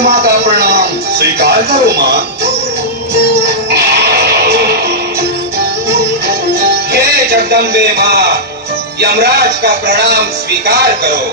माँ का प्रणाम स्वीकार करो माँ। हे जगदम्बे माँ, यमराज का प्रणाम स्वीकार करो।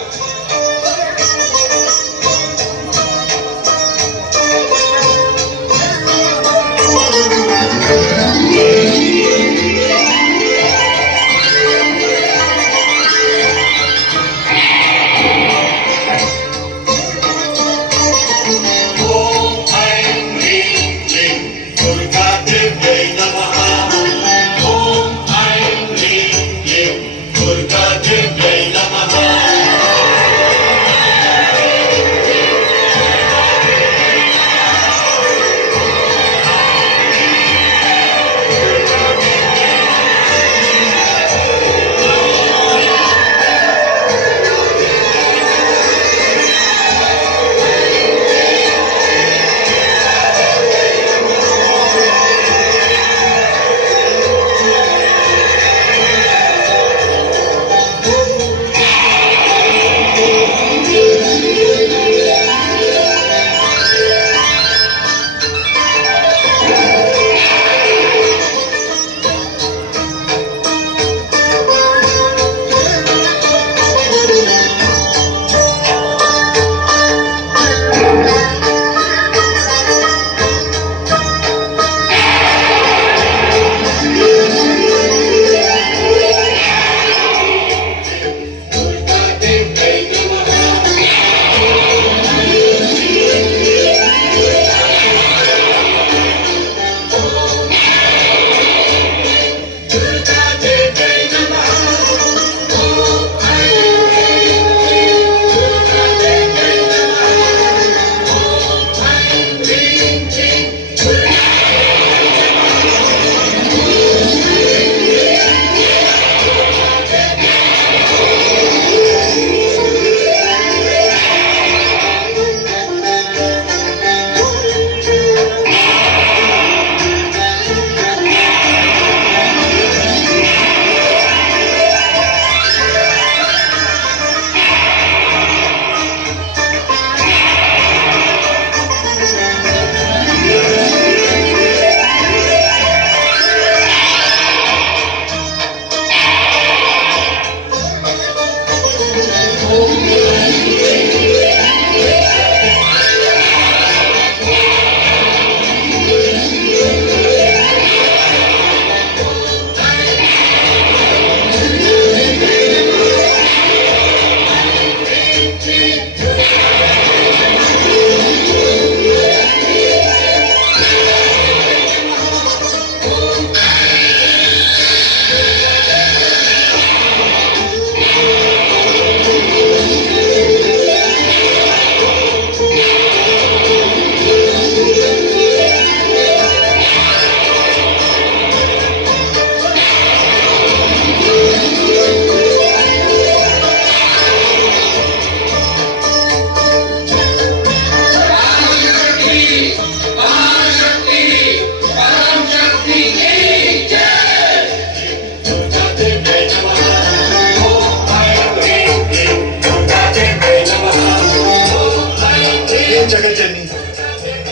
जगत जननी,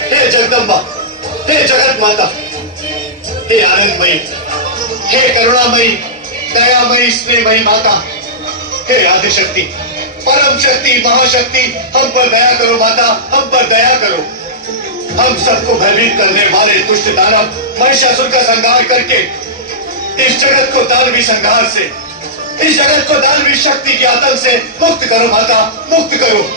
हे जगदम्बा, हे जगत माता, हे आनंदमयी, हे करुणामयी, दयामयी, स्नेहमयी माता, हे आदिशक्ति, परम शक्ति, महाशक्ति, हम पर दया करो माता, हम पर दया करो। हम सबको भयभीत करने वाले दुष्ट दानव महिषासुर का संहार करके इस जगत को दानवी संहार से, इस जगत को दानवी शक्ति के आतंक से मुक्त करो माता, मुक्त करो।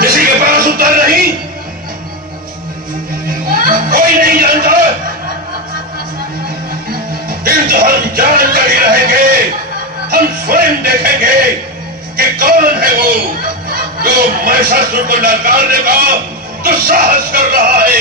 किसी के पास उत्तर नहीं? कोई नहीं जानता? किंतु हम जानकर ही रहेंगे। हम स्वयं देखेंगे कि कौन है वो जो महिषासुर को नकारने का दुस्साहस कर रहा है।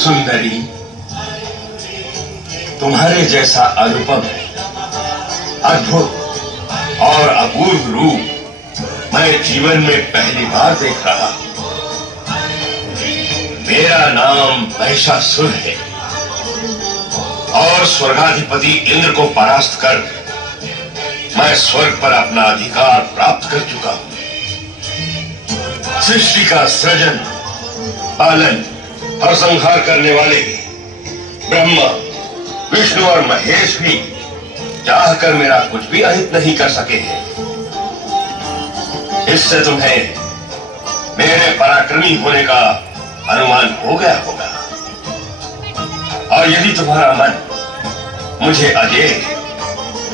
सुंदरी, तुम्हारे जैसा अनुपम, अद्भुत और अपूर्व रूप मैं जीवन में पहली बार देख रहा हूं। मेरा नाम महिषासुर है और स्वर्गाधिपति इंद्र को परास्त कर मैं स्वर्ग पर अपना अधिकार प्राप्त कर चुका हूं। सृष्टि का सृजन, पालन और संहार करने वाले ब्रह्मा, विष्णु और महेश भी चाहकर मेरा कुछ भी अहित नहीं कर सके हैं। इससे तुम्हें मेरे पराक्रमी होने का अनुमान हो गया होगा। और यदि तुम्हारा मन मुझे अजेय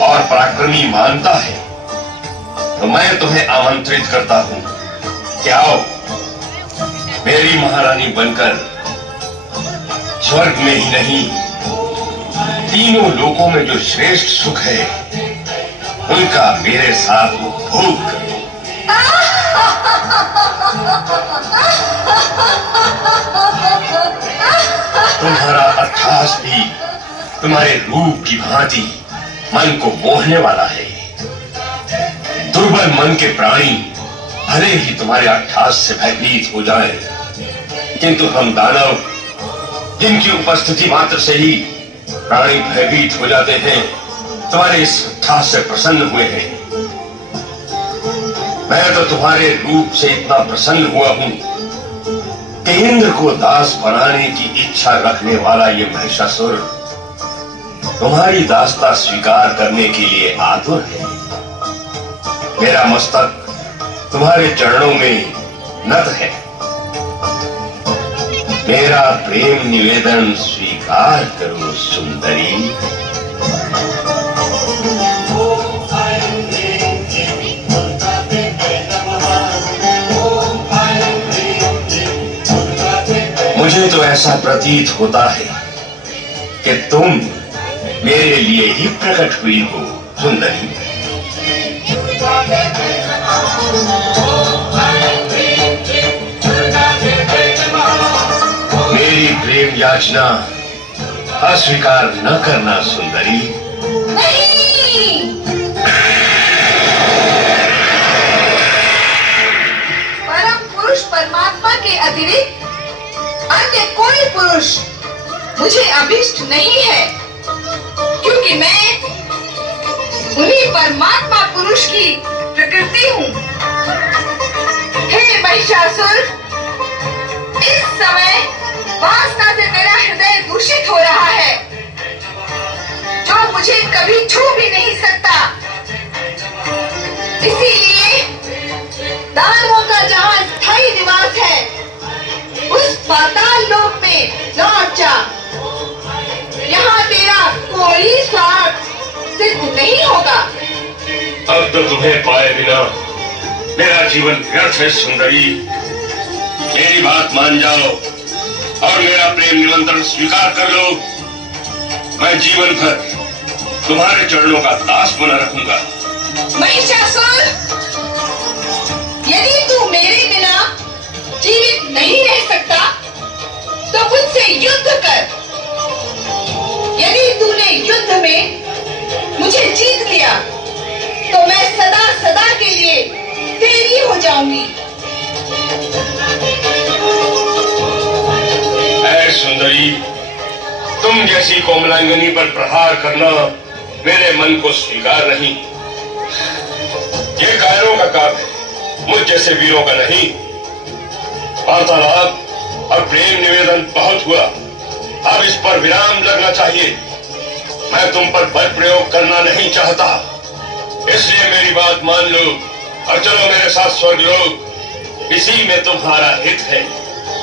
और पराक्रमी मानता है तो मैं तुम्हें आमंत्रित करता हूं कि आओ, मेरी महारानी बनकर स्वर्ग में ही नहीं, तीनों लोकों में जो श्रेष्ठ सुख है उनका मेरे साथ उपभोग करो। तुम्हारा अट्ठास भी तुम्हारे रूप की भांति मन को मोहने वाला है। दुर्बल मन के प्राणी भले ही तुम्हारे अट्ठास से भयभीत हो जाए, किंतु हम दानव, जिनकी उपस्थिति मात्र से ही प्राणी भयभीत हो जाते हैं, तुम्हारे इस अट्ठास से प्रसन्न हुए हैं। मैं तो तुम्हारे रूप से इतना प्रसन्न हुआ हूं कि इंद्र को दास बनाने की इच्छा रखने वाला ये महिषासुर तुम्हारी दासता स्वीकार करने के लिए आतुर है। मेरा मस्तक तुम्हारे चरणों में नत है। मेरा प्रेम निवेदन स्वीकार करो सुंदरी। मुझे तो ऐसा प्रतीत होता है कि तुम मेरे लिए ही प्रकट हुई हो सुंदरी। मेरी प्रेम याचना अस्वीकार न करना सुंदरी। नहीं! परम पुरुष परमात्मा के अतिरिक्त अन्य कोई पुरुष मुझे अभिष्ट नहीं है, क्योंकि मैं उन्हीं परमात्मा पुरुष की प्रकृति हूँ। हे महिषासुर, इस समय वासना से मेरा हृदय दूषित हो रहा है, जो मुझे कभी छू भी नहीं सकता। इसीलिए दानवों का जहाँ स्थायी निवास है, उस पाताल लोक में लौट जा। यहाँ तेरा कोई स्वार्थ सिद्ध नहीं होगा। अब तो तुम्हें पाए बिना मेरा जीवन व्यर्थ है सुंदरी। मेरी बात मान जाओ और मेरा प्रेम निमंत्रण स्वीकार कर लो। मैं जीवन भर तुम्हारे चरणों का दास बना रखूंगा। महिषासुर, यदि तू मेरे बिना जीवित नहीं रह सकता तो मुझसे युद्ध कर। यदि तूने युद्ध में मुझे जीत लिया तो मैं सदा सदा के लिए तेरी हो जाऊंगी। ऐ सुंदरी, तुम जैसी कोमलांगनी पर प्रहार करना मेरे मन को स्वीकार नहीं। ये कायरों का काम है, मुझ जैसे वीरों का नहीं। वार्तालाप और प्रेम निवेदन बहुत हुआ, अब इस पर विराम लगना चाहिए। मैं तुम पर बल प्रयोग करना नहीं चाहता, इसलिए मेरी बात मान लो और चलो मेरे साथ स्वर्गलोक। इसी में तुम्हारा हित है।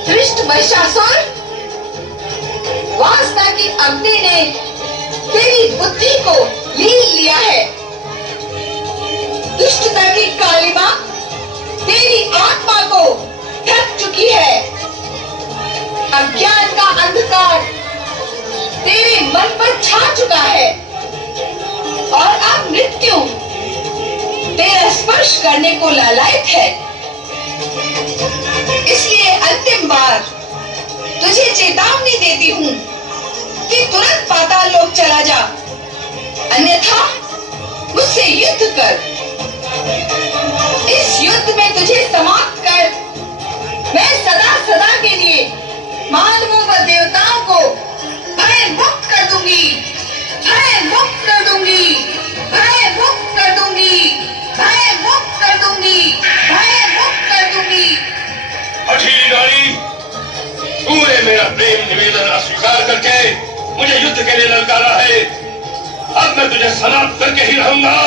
दुष्ट महिषासुर, वासना की अग्नि ने तेरी बुद्धि को लीन लिया है। दुष्टता की कालिमा तेरी आत्मा को ढक चुकी है। अज्ञान का अंधकार तेरे मन पर छा चुका है और अब मृत्यु तेरा स्पर्श करने को लालायित है। इसलिए अंतिम बार तुझे चेतावनी देती हूँ कि तुरंत पाताल लोक चला जा, अन्यथा मुझसे युद्ध कर। इस युद्ध में तुझे समाप्त कर मैं सदा सदा के लिए मानवों व देवताओं को भय मुक्त कर दूंगी, भय मुक्त कर दूंगी, भय मुक्त कर दूंगी, भय मुक्त कर दूंगी, भय मुक्त कर दूंगी। हठीली नारी, तूने मेरा प्रेम निवेदन अस्वीकार करके मुझे युद्ध के लिए ललकारा है। अब मैं तुझे समाप्त करके ही रहूंगा।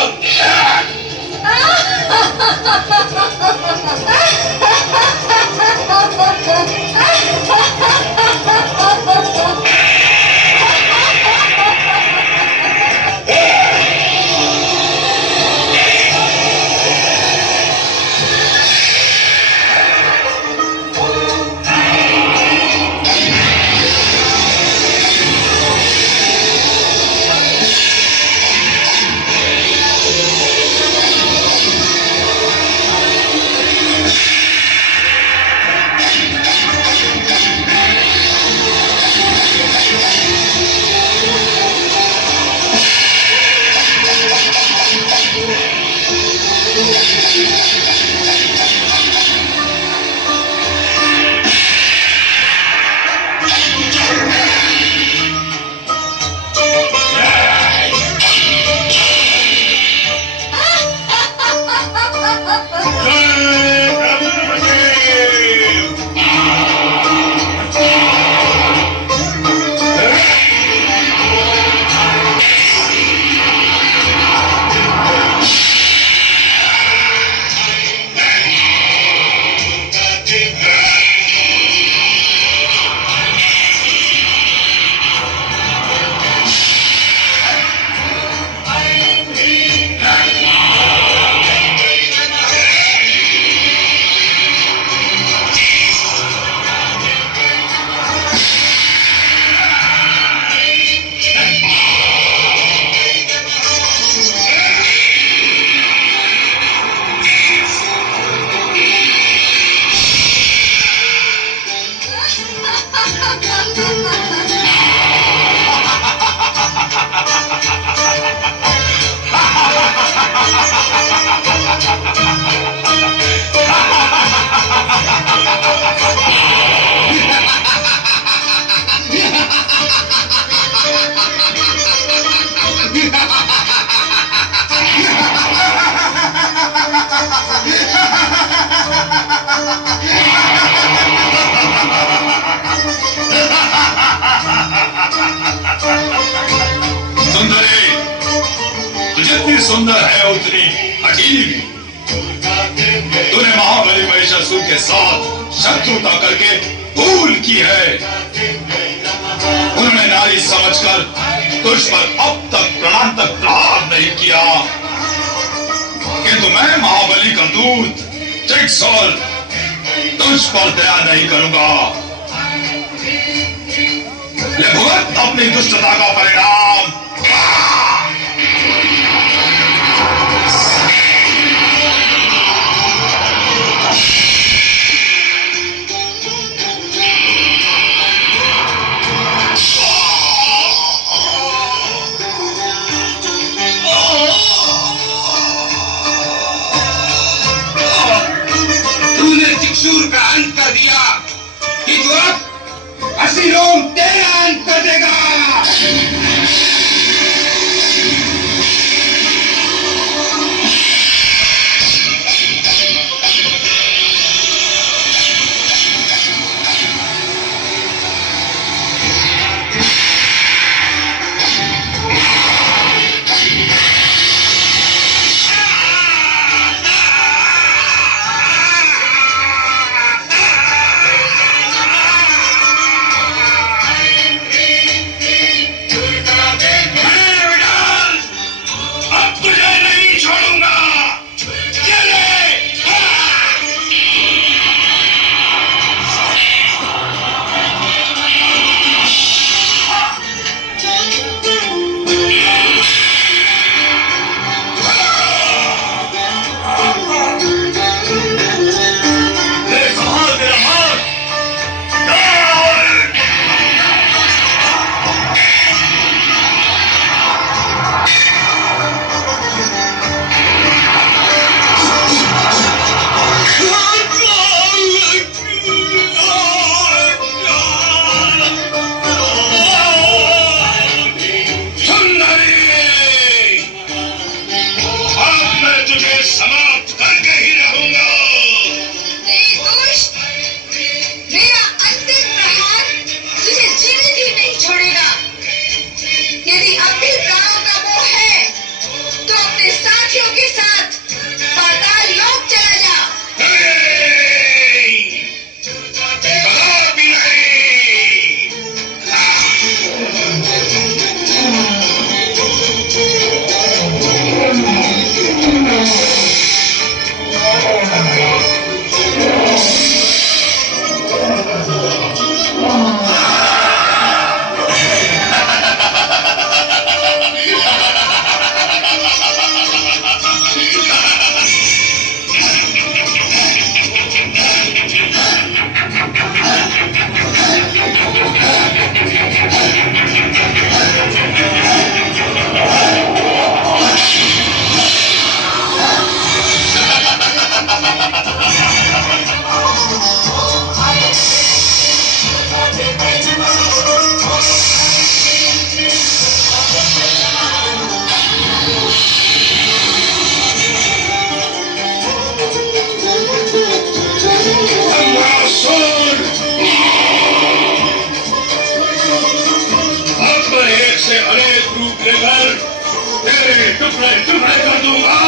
जितनी सुंदर है उतनी हठीली भी। तूने महाबली महिषासुर के साथ शत्रुता करके भूल की है। उन्होंने नारी समझकर तुझ पर अब तक प्राण तक प्रहार नहीं किया। परंतु मैं महाबली का दूत जिगसॉल तुझ पर दया नहीं करूंगा। ले भुगत अपनी दुष्टता का परिणाम। तूने जिक्सूर का अंत कर दिया कि जो अब असीरोम तेरा अंत कर देगा। अब तुझे नहीं छोड़ूंगा। चले ले संभाल मेरा हाथ। सुंदरी, अब मैं तुझे समाप्त करके ही रहूंगा। दुष्ट, मेरा अंतिम प्रहार तुझे जीवित ही नहीं छोड़ेगा। यदि अब भी प्राणों का मोह है तो अपने साथियों के साथ पाताल लोक चला जा। नहीं, कदापि नहीं। अम्बासुर, अब मैं एक से अनेक रूप लेकर तेरे टुकड़े टुकड़े कर दूंगा।